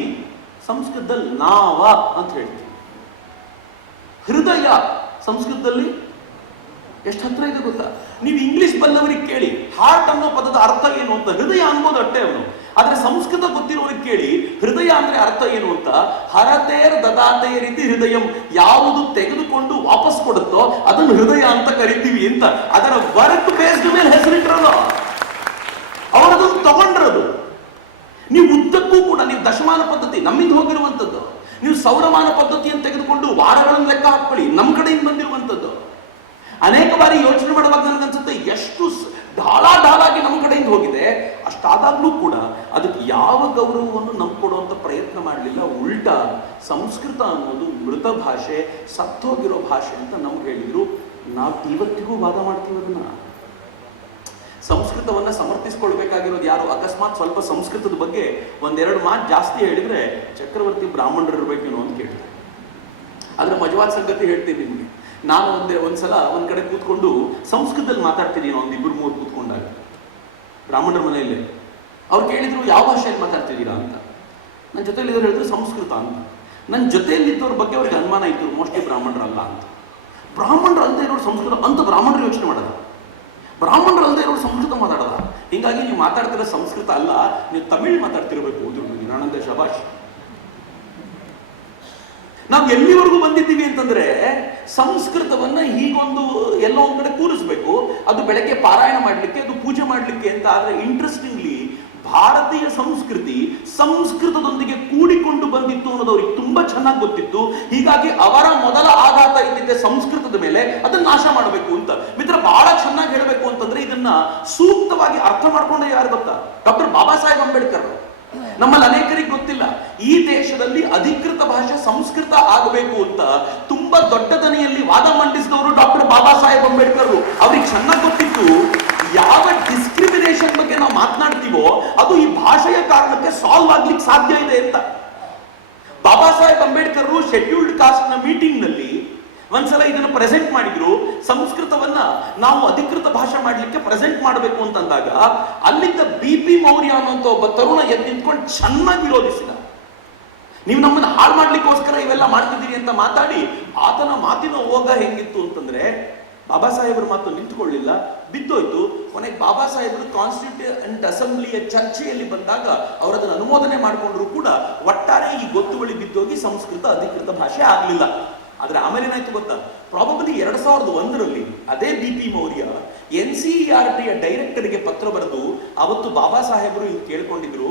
ಸಂಸ್ಕೃತದಲ್ಲಿ ನಾವ ಅಂತ ಹೇಳ್ತೀವಿ. ಹೃದಯ, ಸಂಸ್ಕೃತದಲ್ಲಿ ಎಷ್ಟು ಹತ್ರ ಇದೆ ಗೊತ್ತಾ? ನೀವು ಇಂಗ್ಲಿಷ್ ಬಲ್ಲವರಿಗೆ ಕೇಳಿ ಹಾರ್ಟ್ ಅನ್ನೋ ಪದದ ಅರ್ಥ ಏನು ಅಂತ, ಹೃದಯ ಅನ್ಬೋದು ಅಟ್ಟೆ ಅವನು. ಆದ್ರೆ ಸಂಸ್ಕೃತ ಗೊತ್ತಿರೋರಿಗೆ ಕೇಳಿ, ಹೃದಯ ಅಂದ್ರೆ ಅರ್ಥ ಏನು ಅಂತ, ಹರತೇರ್ ದದಾತೆಯ ರೀತಿ ಹೃದಯ ಯಾವುದು ತೆಗೆದುಕೊಂಡು ವಾಪಸ್ ಕೊಡುತ್ತೋ, ಅದನ್ನು ಹೃದಯ ಅಂತ ಕರಿತೀವಿ ಅಂತ. ಅದರ ವರ್ಕ್ ಬೇಸ್ಡ್ ಮೇಲೆ ಹೆಸರಿಟ್ಟಿರೋದು. ಅವರದನ್ನು ತಗೊಂಡಿರೋದು. ನೀವು ಉದ್ದಕ್ಕೂ ಕೂಡ, ನೀವು ದಶಮಾನ ಪದ್ಧತಿ, ನಮ್ಮಿಂದ ಹೋಗಿರುವಂಥದ್ದು. ನೀವು ಸೌರಮಾನ ಪದ್ಧತಿಯನ್ನು ತೆಗೆದುಕೊಂಡು ವಾರಗಳನ್ನು ಲೆಕ್ಕ ಹಾಕೊಳ್ಳಿ ನಮ್ಮ ಕಡೆಯಿಂದ ಬಂದಿರುವಂಥದ್ದು. ಅನೇಕ ಬಾರಿ ಯೋಚನೆ ಮಾಡುವಾಗ ನನಗನ್ಸುತ್ತೆ, ಎಷ್ಟು ಢಾಲ ಢಾಳಾಗಿ ನಮ್ಮ ಕಡೆಯಿಂದ ಹೋಗಿದೆ. ಅಷ್ಟಾದಾಗ್ಲೂ ಕೂಡ ಅದಕ್ಕೆ ಯಾವ ಗೌರವವನ್ನು ನಮ್ಗೆ ಪ್ರಯತ್ನ ಮಾಡಲಿಲ್ಲ. ಉಲ್ಟಾ ಸಂಸ್ಕೃತ ಅನ್ನೋದು ಮೃತ ಭಾಷೆ, ಸತ್ತೋಗಿರೋ ಭಾಷೆ ಅಂತ ನಮ್ಗೆ ಹೇಳಿದ್ರು. ನಾವು ಇವತ್ತಿಗೂ ವಾದ ಮಾಡ್ತೀವಿ ಅದನ್ನ. ಸಂಸ್ಕೃತವನ್ನ ಸಮರ್ಥಿಸ್ಕೊಳ್ಬೇಕಾಗಿರೋದು ಯಾರು? ಅಕಸ್ಮಾತ್ ಸ್ವಲ್ಪ ಸಂಸ್ಕೃತದ ಬಗ್ಗೆ ಒಂದೆರಡು ಮಾತು ಜಾಸ್ತಿ ಹೇಳಿದ್ರೆ ಚಕ್ರವರ್ತಿ ಬ್ರಾಹ್ಮಣರು ಇರ್ಬೇಕೇನೋ ಅಂತ ಕೇಳ್ತಾರೆ. ಅದ್ರ ಮಜವಾದ ಸಂಗತಿ ಹೇಳ್ತೀನಿ ನಿಮ್ಗೆ. ನಾನು ಒಂದೇ ಒಂದ್ಸಲ ಒಂದ್ ಕಡೆ ಕೂತ್ಕೊಂಡು ಸಂಸ್ಕೃತದಲ್ಲಿ ಮಾತಾಡ್ತೀನಿ ಒಂದ್ ಇಬ್ಬರು ಮೂರು ಕೂತ್ಕೊಂಡಾಗ. ಬ್ರಾಹ್ಮಣರ ಮನೆಯಲ್ಲಿ. ಅವ್ರು ಕೇಳಿದ್ರು, ಯಾವ ಭಾಷೆಯಲ್ಲಿ ಮಾತಾಡ್ತಿದ್ದೀರಾ ಅಂತ? ನನ್ನ ಜೊತೆಲಿ ಇದ್ರು ಹೇಳಿದ್ರು, ಸಂಸ್ಕೃತ ಅಂತ. ನನ್ನ ಜೊತೆಯಲ್ಲಿದ್ದವ್ರ ಬಗ್ಗೆ ಅವ್ರಿಗೆ ಅನುಮಾನ ಇತ್ತು, ಮೋಸ್ಟ್ಲಿ ಬ್ರಾಹ್ಮಣರಲ್ಲ ಅಂತ. ಬ್ರಾಹ್ಮಣರ ಅಂತ ಇರೋರು ಸಂಸ್ಕೃತ ಅಂತ ಬ್ರಾಹ್ಮಣರು ಯೋಚನೆ ಮಾಡೋದು. ಬ್ರಾಹ್ಮಣರಲ್ಲದೆ ಇರೋರು ಸಂಸ್ಕೃತ ಮಾತಾಡೋದ? ಹೀಗಾಗಿ ನೀವು ಮಾತಾಡ್ತಿರೋ ಸಂಸ್ಕೃತ ಅಲ್ಲ, ನೀವು ತಮಿಳ್ ಮಾತಾಡ್ತಿರಬೇಕು ಓದಿರ್ಬೋದು ನಾನಂದೇ ಶಬಾಷ್. ನಾವು ಎಲ್ಲಿವರೆಗೂ ಬಂದಿದ್ದೀವಿ ಅಂತಂದ್ರೆ ಸಂಸ್ಕೃತವನ್ನ ಹೀಗೊಂದು ಎಲ್ಲೋ ಒಂದ್ ಕಡೆ ಕೂರಿಸ್ಬೇಕು. ಅದು ಬೆಳಗ್ಗೆ ಪಾರಾಯಣ ಮಾಡ್ಲಿಕ್ಕೆ, ಅದು ಪೂಜೆ ಮಾಡ್ಲಿಕ್ಕೆ ಅಂತ ಆದ್ರೆ ಇಂಟ್ರೆಸ್ಟಿಂಗ್ಲಿ ಭಾರತೀಯ ಸಂಸ್ಕೃತಿ ಸಂಸ್ಕೃತದೊಂದಿಗೆ ಕೂಡಿಕೊಂಡು ಬಂದಿತ್ತು ಅನ್ನೋದು ಅವ್ರಿಗೆ ತುಂಬಾ ಚೆನ್ನಾಗಿ ಗೊತ್ತಿತ್ತು. ಹೀಗಾಗಿ ಅವರ ಮೊದಲ ಆಘಾತ ಇದ್ದಿದ್ದೆ ಸಂಸ್ಕೃತದ ಮೇಲೆ, ಅದನ್ನ ನಾಶ ಮಾಡಬೇಕು ಅಂತ. ಮಿತ್ರ, ಬಹಳ ಚೆನ್ನಾಗಿ ಹೇಳಬೇಕು ಅಂತಂದ್ರೆ ಇದನ್ನ ಸೂಕ್ತವಾಗಿ ಅರ್ಥ ಮಾಡ್ಕೊಂಡೆ ಯಾರು ಗೊತ್ತಾ? ಡಾಕ್ಟರ್ ಬಾಬಾ ಸಾಹೇಬ್ ಅಂಬೇಡ್ಕರ್ ನಮ್ಮಲ್ಲಿ ಅನೇಕರಿಗೆ ಗೊತ್ತಿಲ್ಲ. ಈ ದೇಶದಲ್ಲಿ ಅಧಿಕೃತ ಭಾಷೆ, ಸಂಸ್ಕೃತ ಆಗಬೇಕು ಅಂತ ತುಂಬಾ ದೊಡ್ಡ ದನಿಯಲ್ಲಿ ವಾದ ಮಂಡಿಸಿದವರು ಡಾಕ್ಟರ್ ಬಾಬಾ ಸಾಹೇಬ್ ಅಂಬೇಡ್ಕರ್ ಅವ್ರಿಗೆ ಚೆನ್ನಾಗಿ ಗೊತ್ತಿತ್ತು ಯಾವ ಡಿಸ್ಕ್ರಿಮಿನೇಷನ್ ಬಗ್ಗೆ ನಾವು ಮಾತನಾಡ್ತೀವೋ ಅದು ಈ ಭಾಷೆಯ ಕಾರಣಕ್ಕೆ ಸಾಲ್ವ್ ಆಗ್ಲಿಕ್ಕೆ ಸಾಧ್ಯ ಇದೆ ಅಂತ. ಬಾಬಾ ಸಾಹೇಬ್ ಅಂಬೇಡ್ಕರ್ ಶೆಡ್ಯೂಲ್ಡ್ ಕಾಸ್ಟ್ನ ಮೀಟಿಂಗ್ನಲ್ಲಿ ಒಂದ್ಸಲ ಇದನ್ನು ಪ್ರೆಸೆಂಟ್ ಮಾಡಿದ್ರು, ಸಂಸ್ಕೃತವನ್ನ ನಾವು ಅಧಿಕೃತ ಭಾಷೆ ಮಾಡಲಿಕ್ಕೆ ಪ್ರೆಸೆಂಟ್ ಮಾಡಬೇಕು ಅಂತಂದಾಗ, ಅಲ್ಲಿದ್ದ ಬಿ ಪಿ ಮೌರ್ಯ ಅನ್ನುವಂತ ಒಬ್ಬ ತರುಣ ಎದ್ದು ನಿಂತ್ಕೊಂಡು ಚೆನ್ನಾಗಿ ವಿರೋಧಿಸಿದ. ನೀವು ನಮ್ಮನ್ನ ಹಾಳು ಮಾಡ್ಲಿಕ್ಕೋಸ್ಕರ ಇವೆಲ್ಲ ಮಾಡ್ತಿದ್ದೀರಿ ಅಂತ ಮಾತಾಡಿ, ಆತನ ಮಾತಿನ ಹೋಗ ಹೆಂಗಿತ್ತು ಅಂತಂದ್ರೆ, ಬಾಬಾ ಸಾಹೇಬ್ರ ಮಾತು ನಿಂತ್ಕೊಳ್ಳಿಲ್ಲ, ಬಿದ್ದೋಯ್ತು. ಕೊನೆಗೆ ಬಾಬಾ ಸಾಹೇಬರು ಕಾನ್ಸ್ಟಿಟ್ಯೂಂಟ್ ಅಸೆಂಬ್ಲಿಯ ಚರ್ಚೆಯಲ್ಲಿ ಬಂದಾಗ ಅವರು ಅದನ್ನು ಅನುಮೋದನೆ ಮಾಡಿಕೊಂಡ್ರು ಕೂಡ, ಒಟ್ಟಾರೆ ಈ ಗೊತ್ತುವಳಿ ಬಿದ್ದೋಗಿ ಸಂಸ್ಕೃತ ಅಧಿಕೃತ ಭಾಷೆ ಆಗ್ಲಿಲ್ಲ. ಆದ್ರೆ ಆಮೇಲೆ ಏನಾಯ್ತು ಗೊತ್ತಾ? ಪ್ರಾಬಬಲಿ ಎರಡ್ ಸಾವಿರದ ಒಂದರಲ್ಲಿ ಅದೇ B P Maurya N C R ಟಿಯ ಡೈರೆಕ್ಟರ್ಗೆ ಪತ್ರ ಬರೆದು ಅವತ್ತು ಬಾಬಾ ಸಾಹೇಬರು ಕೇಳ್ಕೊಂಡಿದ್ರು